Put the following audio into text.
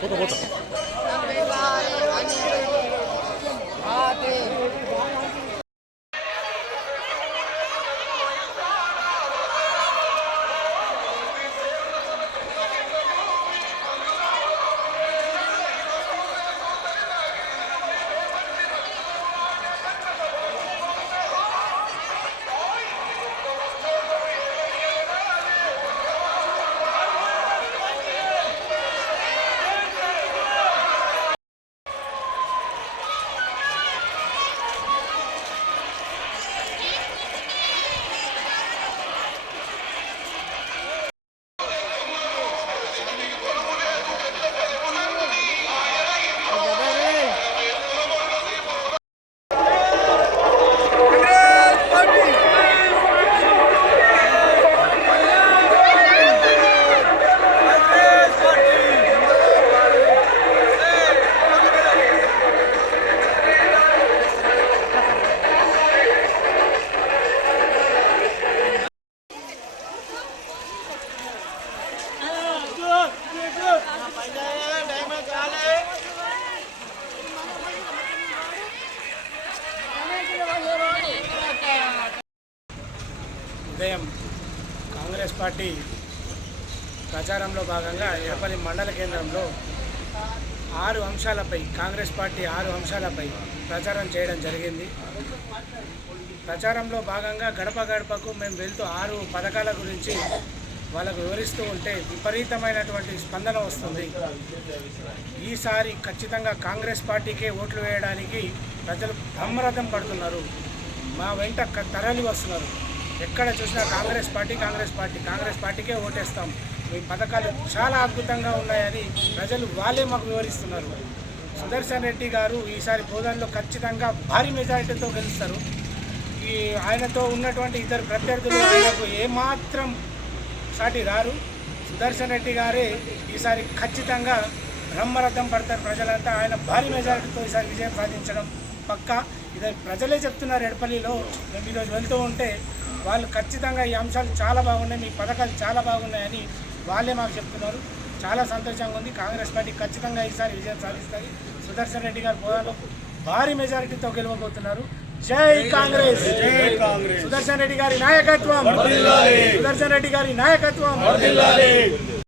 보다 보다. ఉదయం కాంగ్రెస్ పార్టీ ప్రచారంలో భాగంగా ఎడపల్లి మండల కేంద్రంలో ఆరు అంశాలపై కాంగ్రెస్ పార్టీ ఆరు అంశాలపై ప్రచారం చేయడం జరిగింది. ప్రచారంలో భాగంగా గడప గడపకు మేము వెళ్తూ ఆరు పథకాల గురించి వాళ్ళకు వివరిస్తూ ఉంటే విపరీతమైనటువంటి స్పందన వస్తుంది. ఈసారి ఖచ్చితంగా కాంగ్రెస్ పార్టీకే ఓట్లు వేయడానికి ప్రజలు బ్రహ్మరథం పడుతున్నారు. మా వెంట తరలి వస్తున్నారు. ఎక్కడ చూసినా కాంగ్రెస్ పార్టీ కాంగ్రెస్ పార్టీ కాంగ్రెస్ పార్టీకే ఓటేస్తాం. మీ పథకాలు చాలా అద్భుతంగా ఉన్నాయని ప్రజలు వాళ్ళే మాకు వివరిస్తున్నారు. సుదర్శన్ రెడ్డి గారు ఈసారి బోధనలో ఖచ్చితంగా భారీ మెజారిటీతో గెలుస్తారు. ఈ ఆయనతో ఉన్నటువంటి ఇద్దరు ప్రత్యర్థులు ఆయనకు ఏమాత్రం సాటి రారు. సుదర్శన్ రెడ్డి గారే ఈసారి ఖచ్చితంగా బ్రహ్మరథం పడతారు ప్రజలంతా. ఆయన భారీ మెజారిటీతో ఈసారి విజయం సాధించడం పక్కా. ఇది ప్రజలే చెప్తున్నారు ఎడపల్లిలో. మేము ఈరోజు వెళ్తూ ఉంటే వాళ్ళు ఖచ్చితంగా ఈ అంశాలు చాలా బాగున్నాయి మీ పథకాలు చాలా బాగున్నాయని వాళ్ళే మాకు చెప్తున్నారు. చాలా సంతోషంగా ఉంది. కాంగ్రెస్ పార్టీ ఖచ్చితంగా ఈసారి విజయం సాధిస్తుంది. సుదర్శన్ రెడ్డి గారు పోదాలో భారీ మెజారిటీతో గెలవబోతున్నారు. జై కాంగ్రెస్! సుదర్శన్ రెడ్డి గారి నాయకత్వం! సుదర్శన్ రెడ్డి గారి నాయకత్వం!